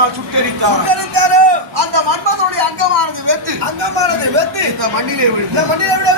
மண்ணால் சுட்டெரித்தார். சுட்டெரித்தாரு. அந்த மன்மதனுடைய அங்கமானது வெத்து. அங்கமானது வெத்து. இந்த மண்ணிலே விழுந்து மண்ணிலே விழ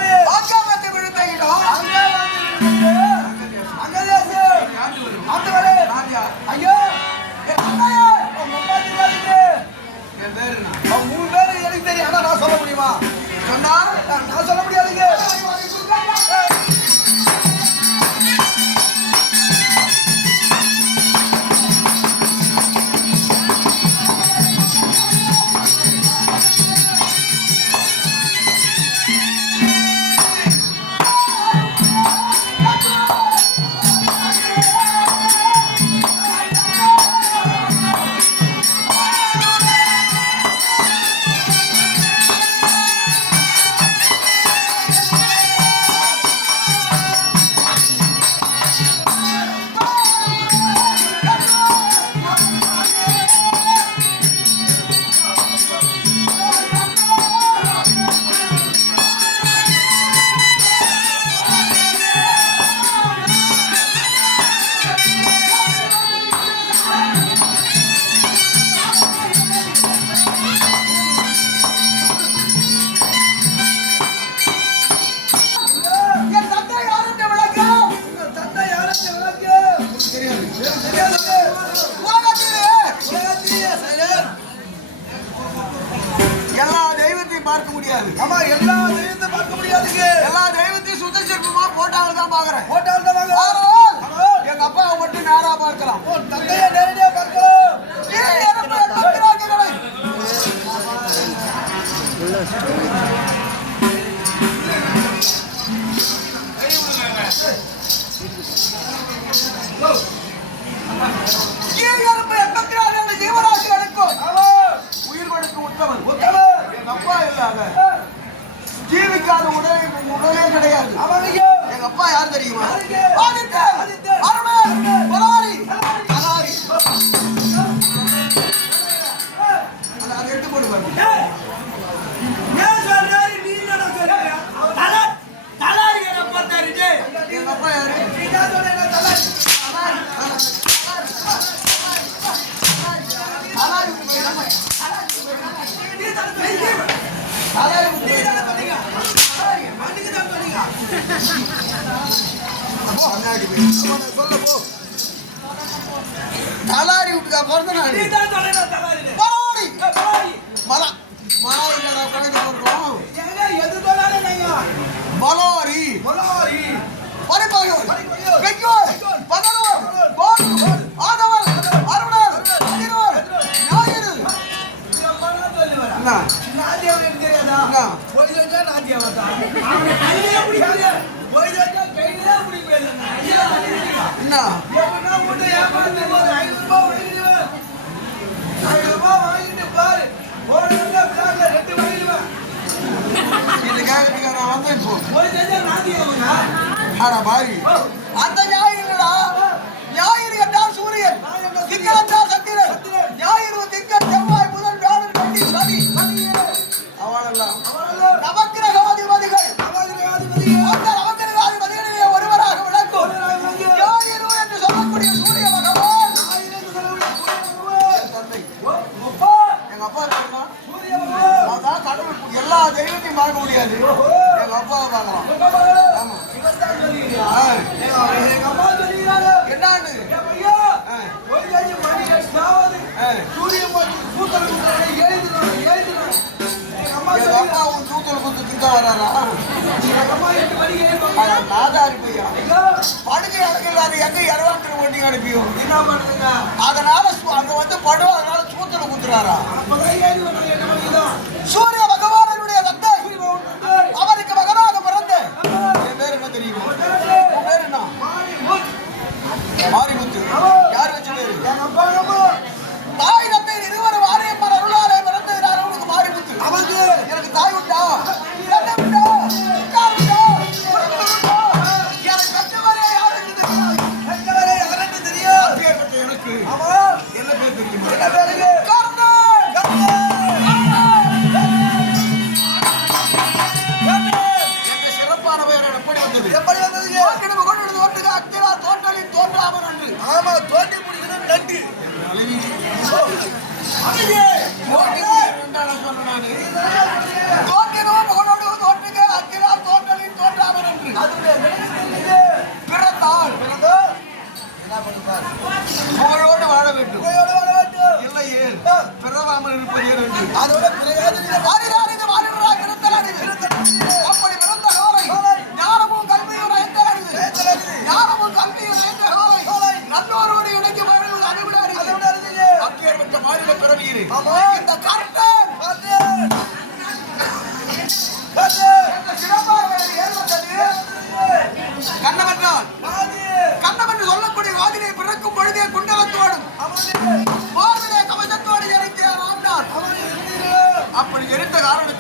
ஓட்டாவில் தான் பாக்குறேன் ஓட்டாவில் தான் பாக்குறேன் எங்க அப்பாவை மட்டும் நேரா பார்க்கலாம். தந்தையை நேரடி ஆனா மாறி அந்த ஞாயிறு நாதா இருப்பையா படுகை அழகில் அது எங்க இரவாக்கிற வண்டிங்க அனுப்பியும் என்ன பண்ணுதுங்க? அதனால அங்க வந்து படுவா அதனால சூத்திர குத்துறாரா?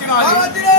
తినాలి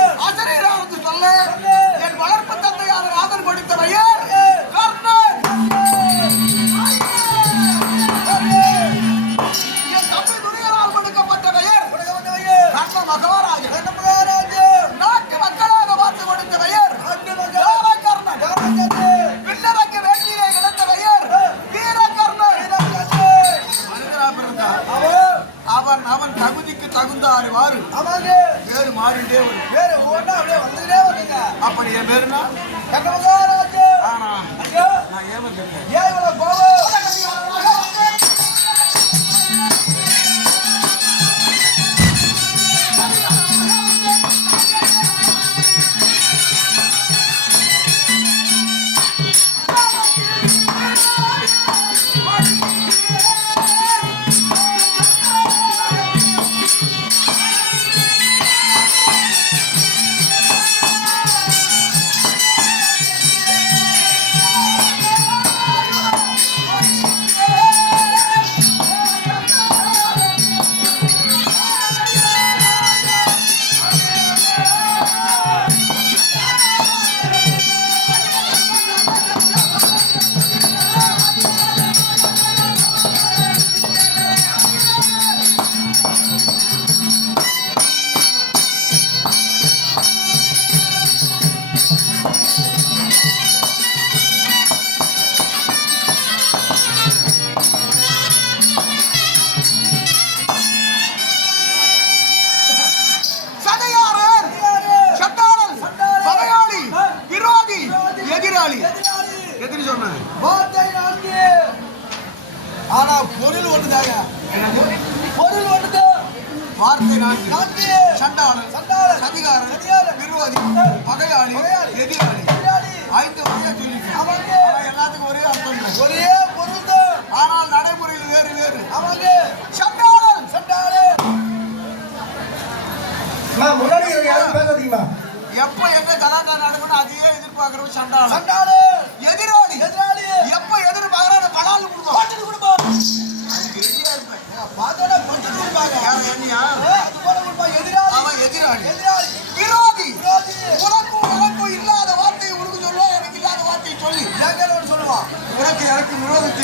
எனக்கு விரோதத்தை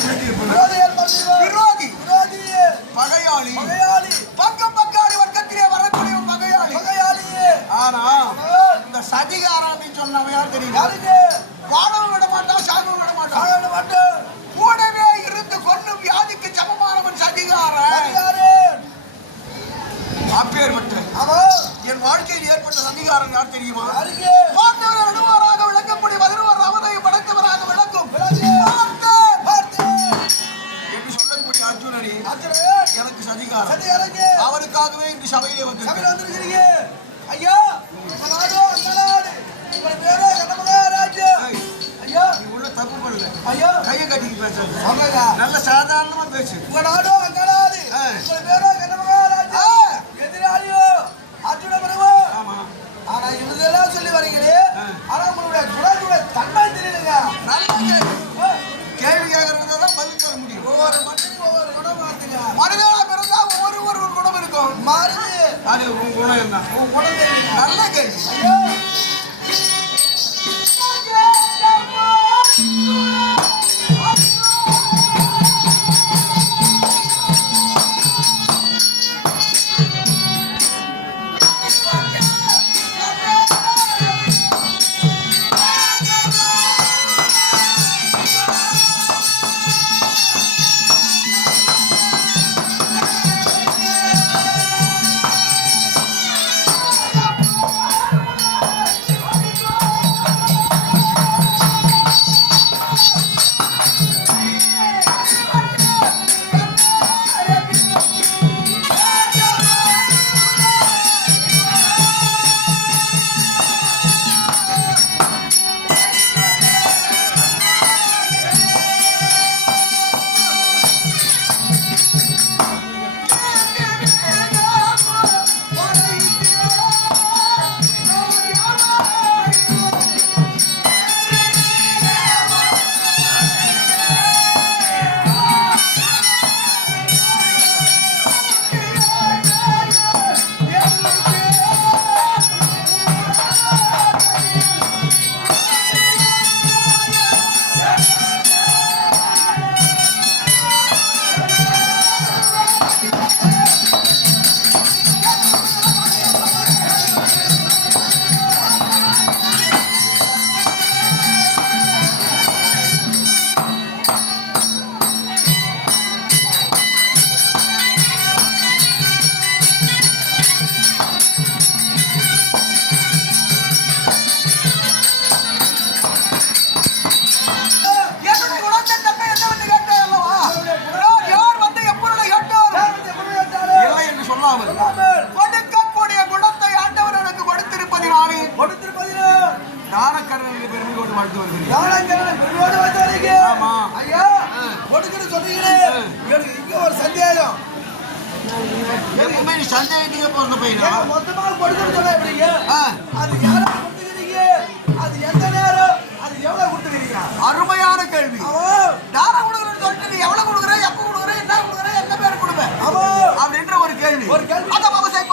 விரோதி பகையாளி. பகையாளி. பக்கம் பக்காளி வர்க்கத்திலே வரக்கூடிய பகையாளி. பகையாளியே. ஆனா இந்த சதிகாரம் சொன்னவையா தெரியும்? அடிக்க பேசுறது நல்ல சாதாரணமா பேசு. உங்க நாடோ அங்கடாது உங்க பேரோ எனக்கு இங்க ஒரு சந்தேகம். எப்பவுமே நீ சந்தேகத்துக்கு பிறந்த பையனா மொத்தமாக கொடுத்துட்டு சொன்னா எப்படிங்க அது யாரா கொடுத்துக்கிறீங்க? அது எந்த நேரம்? அது எவ்வளவு கொடுத்துக்கிறீங்க? அருமையான கேள்வி. யாரா கொடுக்குறேன்னு சொல்லிட்டு நீ எவ்வளவு கொடுக்குற எப்ப கொடுக்குற என்ன கொடுக்குற என்ன பேர் கொடுப்பேன் அப்படின்ற ஒரு கேள்வி. ஒரு கேள்வி. அதை பாபா சாஹிப்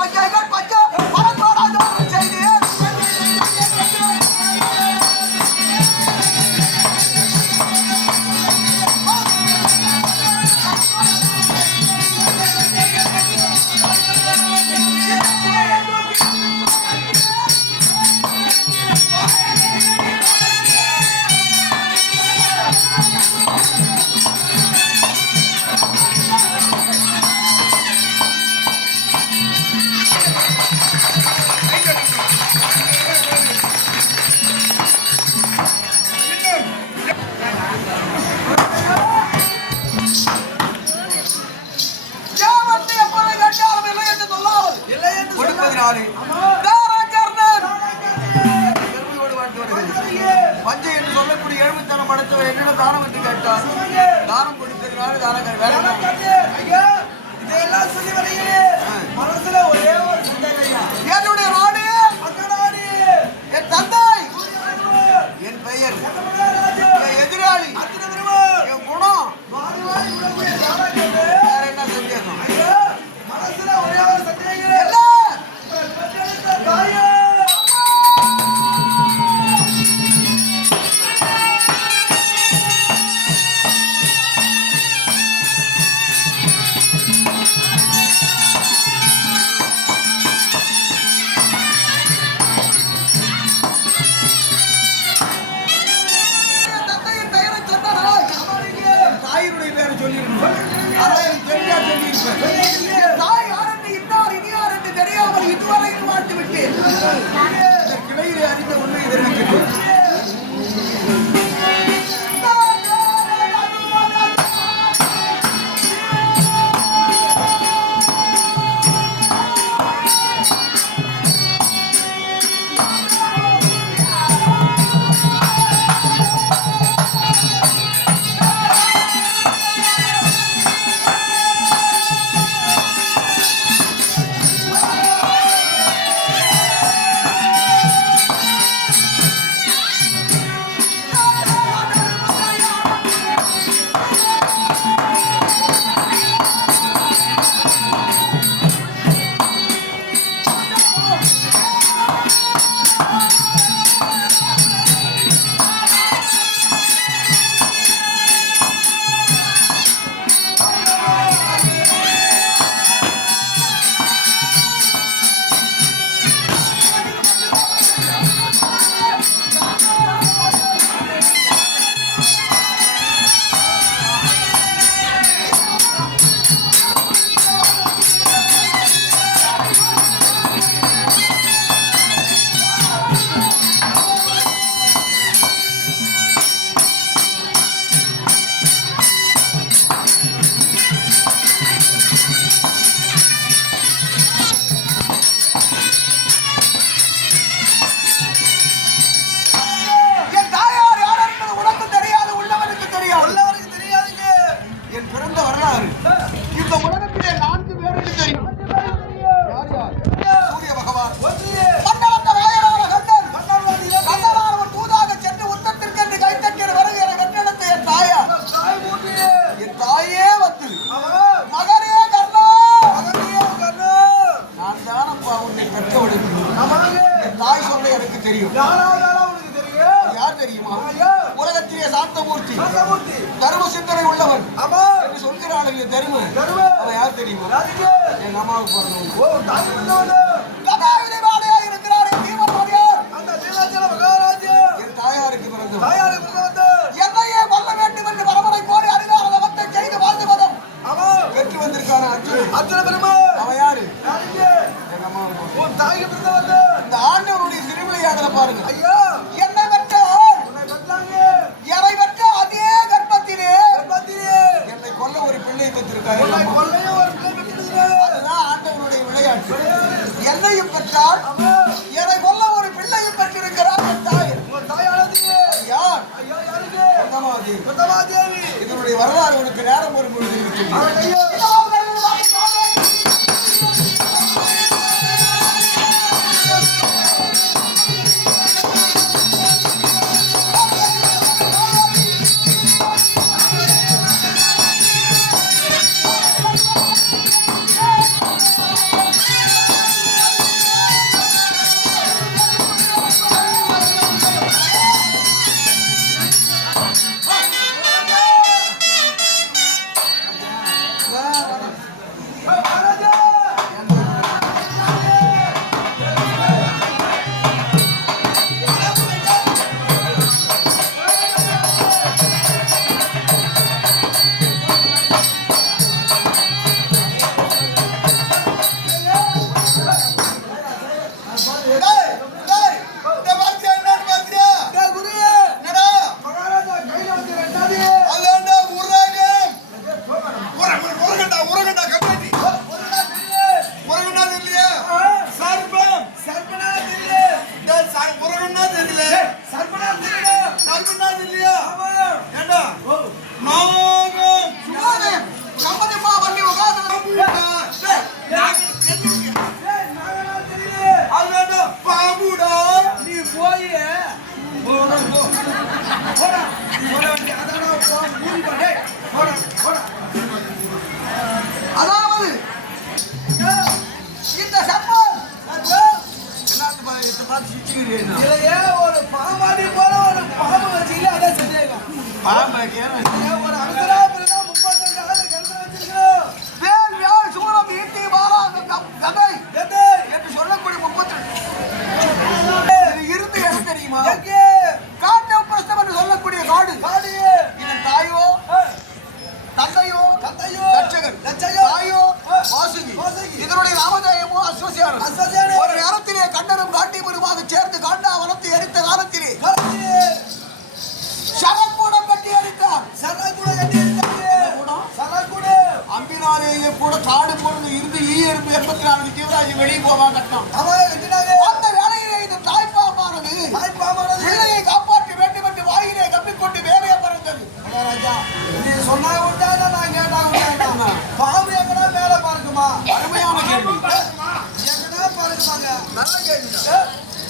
தர்மமூர்த்தி தர்ம சிந்தனை உள்ளவன் ஆமா. என்று சொல்கிற ஆளுங்க தர்ம. தர்ம. அவன் யார் தெரியுமா? எங்க அம்மாவுக்கு பிறந்தவன் ஓ தாயாருக்கு பிறந்தவன் தாயாருக்கு பிறந்தவன் என்னையே கொல்ல வேண்டும் என்று பரம்பரை போடி அறிந்தால் அவத்தை செய்து வாழ்ந்து வரும் அவன் வெற்றி வந்திருக்கான அர்ஜுனன். அர்ஜுன பெருமா அவன் யாரு? எங்க அம்மாவுக்கு இந்த ஆண்டவருடைய திருவிளையாடல பாருங்க ஐயா.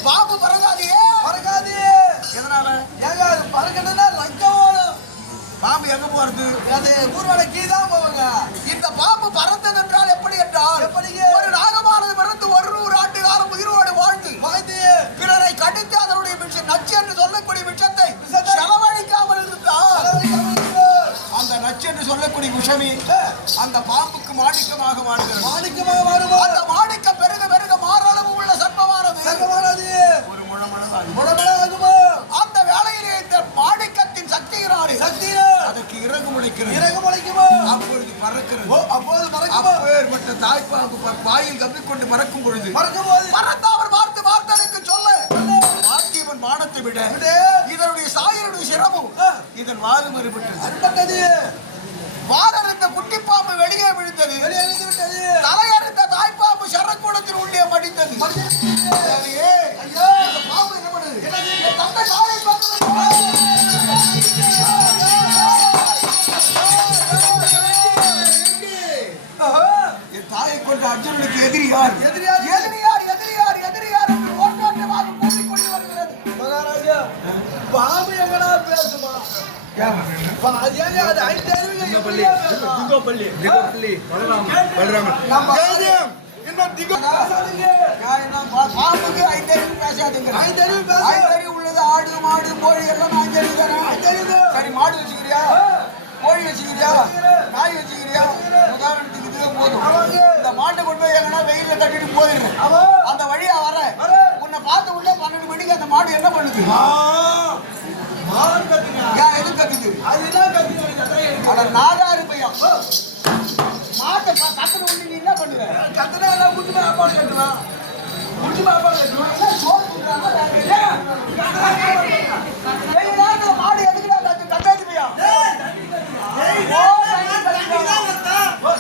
பாம்பு பறக்காதே பறக்காது எதனால ஏங்க அது பறக்கணும்னா லஞ்சம் வேணும் பாம்பு எங்க போறது அது ஊர்வல கீழ் போவாங்க இந்த பாம்பு பறந்தது என்றால் எப்படி என்றால் எப்படிங்க? ஒரு நாகமானது பிறந்து ஒரு நூறு ஆண்டு காலம் உயிரோடு வாழ்ந்து வாழ்த்து பிறரை கடித்து அதனுடைய விஷம் நச்சு என்று சொல்லக்கூடிய விஷத்தை செலவழிக்காமல் இருந்தால் அந்த நச்சு என்று சொல்லக்கூடிய விஷமே அந்த பாம்புக்கு மாணிக்கமாக மாறுகிறது மாணிக்கமாக மாறுமா ஆகுமா அந்த வேளையிலே இந்த மாணிக்கத்தின் சக்தியினாலே. சக்தியினால். அதற்கு இறகு முளைக்கிறது இறகு முளைக்குமா அப்பொழுது பறக்கிறது. ஓ அப்போது மறக்குமா அப்பேற்பட்ட தாய்ப்பாம்பு ப- வாயில் கப்பிக்கொண்டு மறக்கும் பொழுது. மறக்கும் போது பறந்தாவர் பார்த்து பார்த்தனுக்கு சொல்ல. பார்த்திபன் மானத்தை விட. இதனுடைய சாயனுடைய சிரமும். இதன் வாது மறுபட்டது. அன்பட்டது வாதறிந்த குட்டி பாம்பு வெளியே விழுந்தது. வெளியே இருந்து விட்டது தலையறிந்த தாய்ப்பாம்பு சரக்கூடத்தில் உள்ளே மடிந்தது. தேவியே, ஐயோ! பாம்பு அர்ஜுனனுக்கு எதிரி யார் எதிரி யார்? எதிரி ஓட்டோட்டமாக கூட்டிக் வருகிறது மகாராஜா பாம்பு எங்கடா பேசுமா பா- அது ஏங்க அது ஐந்து அறிவுங்க எப்படியா பேசும்? நம்ம தைரியம், இன்னும் திகம். பேசாதீங்க. நான் என்ன பா- பாம்புக்கு ஐந்தறிவு பேசாதுங்கிறேன். ஐந்தறிவு பேசு. ஐந்தறிவு உள்ளது ஆடு மாடு கோழி எல்லாம் தானே? ஐந்தறிவு. சரி மாடு வச்சுக்கிறியா. கோழி வச்சுக்கிறியா. நாய் வச்சுக்கிறியா உதாரணத்துக்கு இதுவே போதும். இந்த மாட்டை கொண்டு போய் எங்கன்னா வெயில்ல கட்டிட்டு போயிடுறேன் ஆமா. அந்த வழியா வர. உன்னை பார்த்த உடனே பன்னெண்டு மணிக்கு அந்த மாடு என்ன பண்ணுது எது கத்துது அது என்ன கத்துங்க? எனக்கு அதான் எனக்கு. அட நாடாரு பையன் மாட்டை கத்துன உடனே நீ என்ன பண்ணுவ கத்துனா எல்லாம் முடிச்சுமா அப்பாடு கட்டுவேன். முடிச்சுமா அப்பாடு கட்டுவேன். மாடு எதுக்குடா கத்து- கத்தாது பையா? ஓ, தண்ணி கத்துதா? ஓ,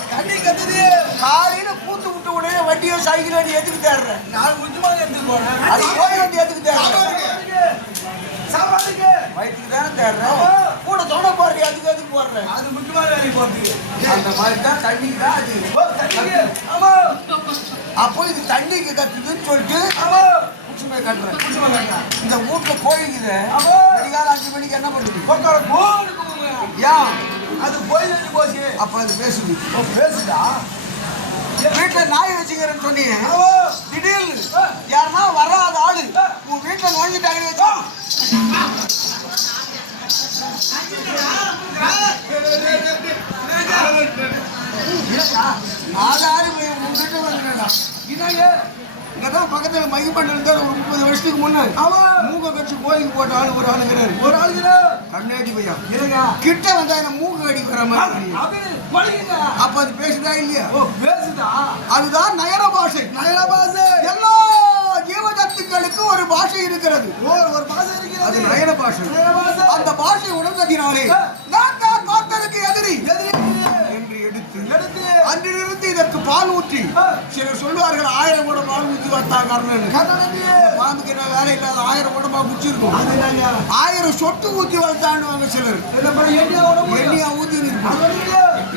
காலையில கூத்து விட்ட உடனே வண்டியோ சைக்கிள் அடி எதுக்கு தேடுற நான் முடிச்சுமா எடுத்துட்டு போனேன். அது போய் வண்டி எதுக்கு தேடுறேன் சாப்பாட்டுக்கு. சாப்பாட்டுக்கு. வயிற்றுக்கு தானே தேடுற கூட தொட போடுற அதுக்கு எதுக்கு போடுறேன் அது முக்கியமான வேலைக்கு போறதுக்கு. அந்த மாதிரி தான் தண்ணிக்கு தான் அது ஆமா. அப்போ இது தண்ணிக்கு கத்துதுன்னு சொல்லிட்டு ஆமா. கட்டுறேன். இந்த வீட்டுல ஆமா. அதிகாலம் அஞ்சு மணிக்கு என்ன பண்ணுது. ஏன் அது தள்ளி போச்சு? அப்ப அது பேசுது. ஓ, பேசுதா? வீட்டுல நாய் வச்சுக்கிறேன்னு சொன்னீங்க. திடீர்னு யாருன்னா வராத ஆளு. உன் வீட்டுல நுழைஞ்சிட்டாங்கன்னு வச்சா ஆதாரி உன் வீட்டுல வந்துடா என்னங்க? இங்கதான் பக்கத்துல மையப்பண்டு இருந்தாரு ஒரு முப்பது வருஷத்துக்கு முன்னாடி. ஆமா. மூக்க கட்சி கோயிலுக்கு போட்ட ஆளு ஒரு ஆளுங்கிறாரு. ஒரு ஆளுக்கு கண்ணாடி பையா. இருங்க கிட்ட வந்தா என்ன மூக்கு கடிக்கிற மாதிரி அது பழிக்குங்க அப்ப அது பேசுதா இல்லையா? பேசுதா? அதுதான் நயன பாஷை. நயன பாசு எல்லா ஜீவ இருக்கிறது. ஓர் ஒரு பாசம் அது இருக்கிறது பாஷை. நயன பாஷை. அந்த பாஷை உணர்ந்ததினாலே தான் பார்த்ததுக்கு எதிரி. எதிரி. என்று எடுத்து எடுத்து. அன்றிலிருந்து பால் ஊற்றி. சிலர் சொல்லுவார்கள் ஆயிரம் கூட பால் ஊற்றி கண்ணனடி பாம்புக்கு என்ன வேலை இல்லாத ஆயிரம் கூடமா முடிச்சிருக்கும் ஆயிரம் சொட்டு ஊற்றி வளர்த்தாண்டுவாங்க சிலர். எண்ணியா உடம்பு ஊற்றி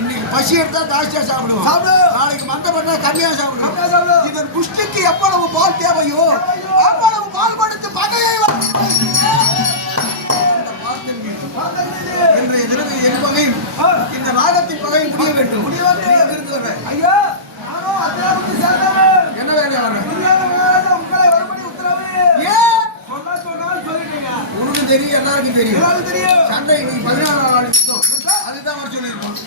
இன்னைக்கு பசி எடுத்தா ஜாஸ்தியா சாப்பிடுவோம். சாப்பிடு. நாளைக்கு மந்த பண்ணா கம்மியா சாப்பிடுவோம். சாப்பிடு. இதன் புஷ்டிக்கு எவ்வளவு பால் தேவையோ தேவையோ. அவ்வளவு பால் கொடுத்து பகையை இன்றைய தினம் என்பவை இந்த ராகத்தின் பகை முடிய வேண்டும். முடிய வேண்டும். ஐயா நானும் அத்தியாவத்தை சேர்ந்தவன். உங்களை வரும்படி உத்தரவு. சொன்னாலும் சொல்லிட்டீங்க. தெரியும் எல்லாருக்கும் தெரியும். எல்லாரும் தெரியும். சண்டை இன்னைக்கு பதினாறு அதுதான் அவர் சொல்லியிருக்கோம்.